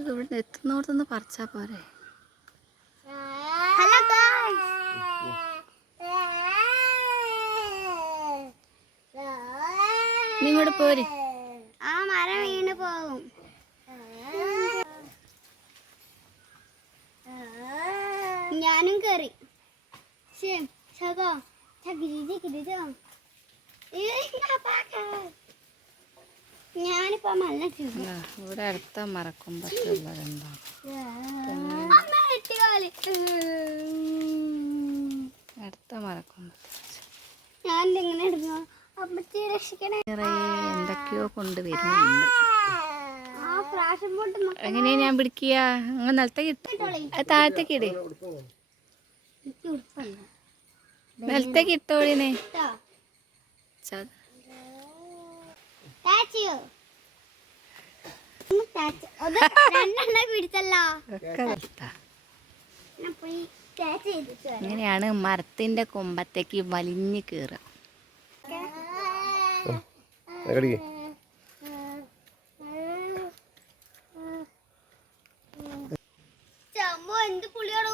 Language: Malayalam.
അത് ഇവിടെ എത്തുന്നോടത്തൊന്ന് പറിച്ചാ പോരെ. ഹലോ പോരെ. ആ മരം വീണ് പോകും. ഞാനും കയറി ഞാനിപ്പോ മണ്ണിട്ടു ഇതാ, ഇവിടെ അടുത്ത എട്ടുകാലി അടുത്ത മറക്കും ഞാൻ ഇങ്ങനെ ഇടുന്നു. അമ്മച്ചി രക്ഷിക്കണേ. നിറയെ എന്തൊക്കെയോ കൊണ്ടുവരുന്നുണ്ട് എങ്ങനെയാ ഞാൻ പിടിക്കുക? അങ്ങ് നിലത്തേക്ക് ഇട്ട്. താഴത്തേക്ക് ഇടേ. നിലത്തേക്ക് ഇട്ടോളിനെ. കേട്ടോ ഇങ്ങനെയാണ് മരത്തിന്റെ കൊമ്പത്തേക്ക് വലിഞ്ഞ് വലിഞ്ഞു ചമ്മോ എന്ത് പുളിയാണോ